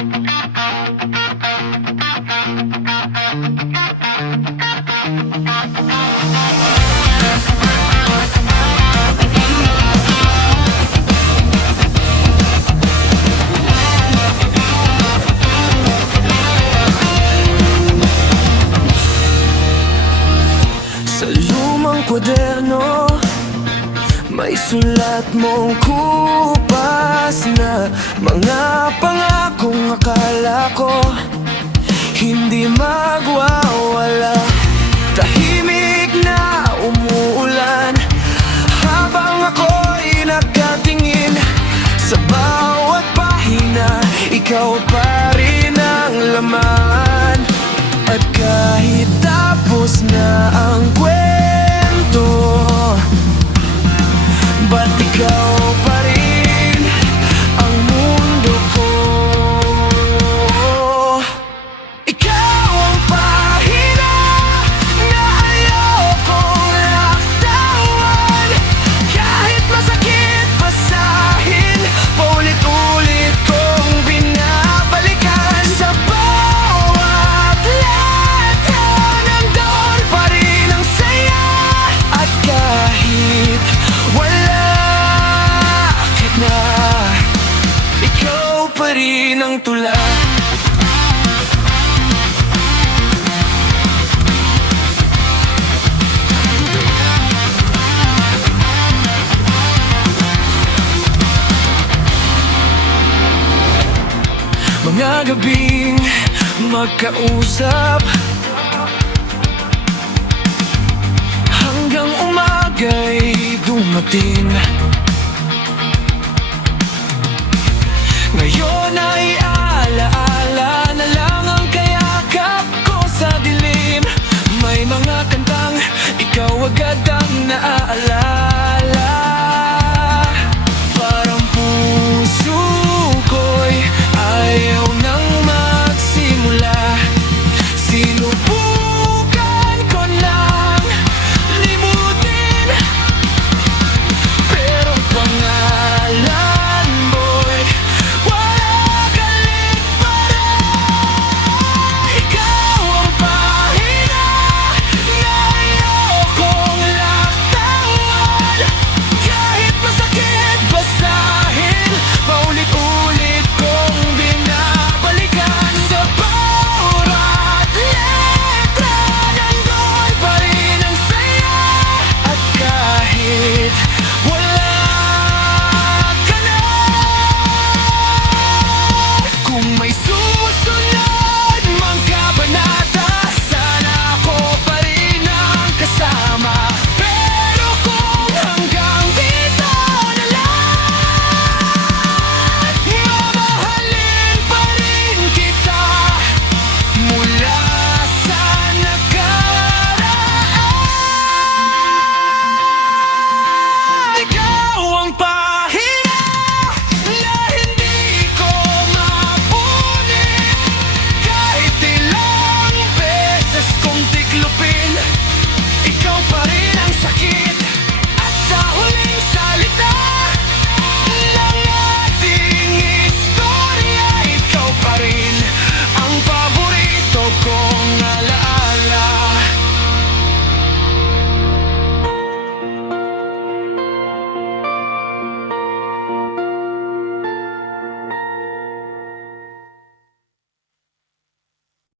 Sa lumang kwaderno, may sulat mong kupas na mga pangakong akala ko hindi magwawala. Tahimik na umuulan habang ako'y nakatingin sa bawat pahina. Ikaw pa rin ang laman. At kahit tapos na ang kwento, ba't ikaw pa rin ang mundo ko? Ikaw ang pahina na ayokong laktawan. Kahit masakit basahin, paulit-ulit kong binabalikan. Sa bawat letra nandun pa rin ang saya. At kahit wala ka na, ikaw pa rin ang tula. Mga gabing magkausap hanggang umaga'y dumating. Ngayon ay